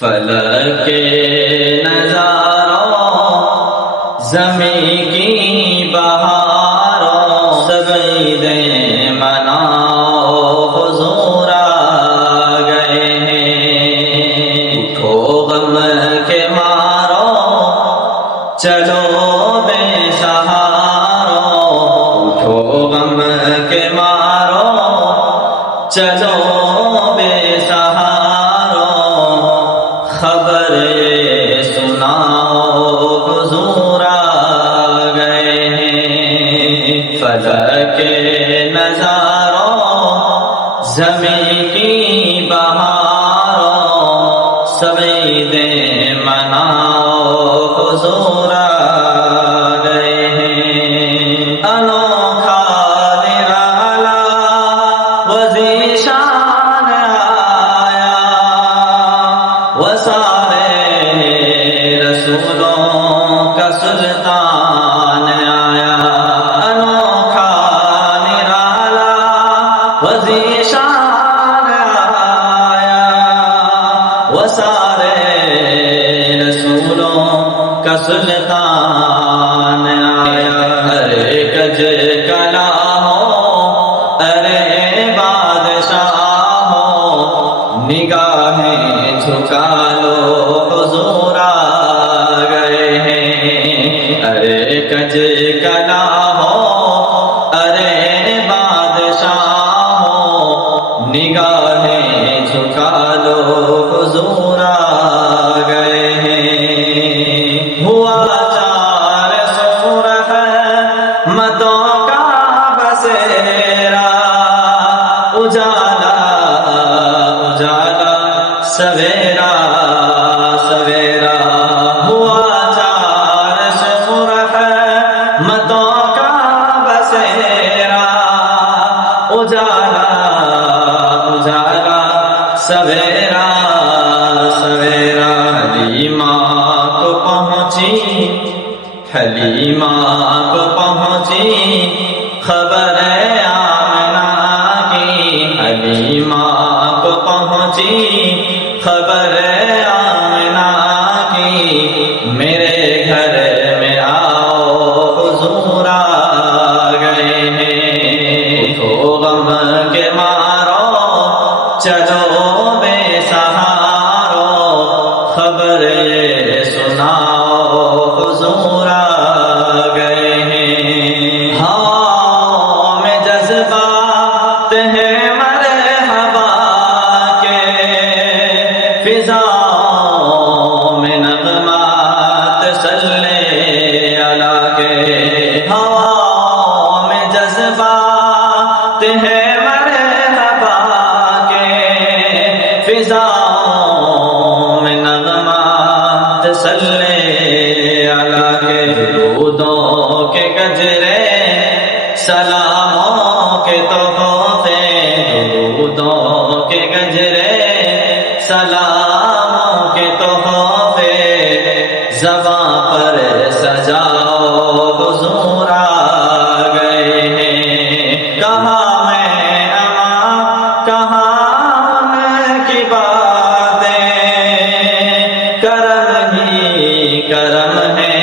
فلک کے نظاروں زمین کی بہاروں سب عیدیں مناؤ حضور آ گئے ہیں۔ اٹھو غم کے مارو چلو بے سہارو، اٹھو غم کے مارو چلو بے سہارو، خبر یہ سناؤ حضور آ گئے ہیں۔ فلک کے نظاروں زمین کی بہاروں سب عیدیں مناؤ حضور آ گئے ہیں۔ انوکھا نرالا وزیشان آیا، وہ سارے رسولوں کا سلطان آیا۔ انوکھا نرالا وزیشان آیا، وہ سارے رسولوں کا سلطان آیا۔ ارے گج کلا ہو ارے بادشاہ ہو، نگاہیں جھکا لو حضور آ گئے ہیں۔ ارے گج کلا ہو ارے بادشاہ ہو، نگاہیں جھکا لو حضور آ گئے ہیں۔ ہوا چار سور ہے مدوں کا بسیرا، اجالا اجالا سویرا سویرا، ہوا چار سور ہے مدوں کا بسیرا، اجالا اجالا سویرا سویرا۔ حلیمہ کو پہنچی حلیمہ کو پہنچی خبر آمنہ کی، حلیمہ کو پہنچی خبر آمنہ کی، میرے گھر میں آؤ حضور آ گئے ہیں۔ اٹھو غم کے مارو چلو بے سہارو، خبر یہ سناؤ حضور آ گئے ہیں۔ ہواؤں میں جذبات ہیں مرحبا کے، فضاؤں میں نغمات صلی علی کے، ہواؤں میں جذبات ہیں مرحبا کے، فضاؤں میں نغمات صلی علی کے، درودوں کے گجرے سلاموں کے تحفے، درودوں کے گجرے سلاموں کے تحفے، زباں پر سجاؤ حضور آ گئے ہیں۔ کہاں میں اماں کہاں ان کی باتیں، کرم ہی کرم ہے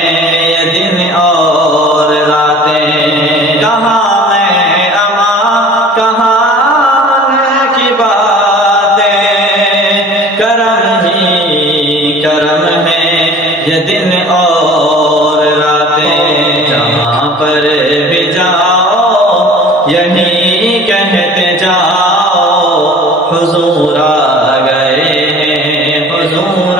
یہ دن اور راتیں، کہاں میں اماں کہاں ان کی باتیں، کرم ہی کرم ہے یہ دن اور راتیں، جہاں پر بھی جاؤ یہی کہتے جاؤ حضور آ گئے ہیں حضور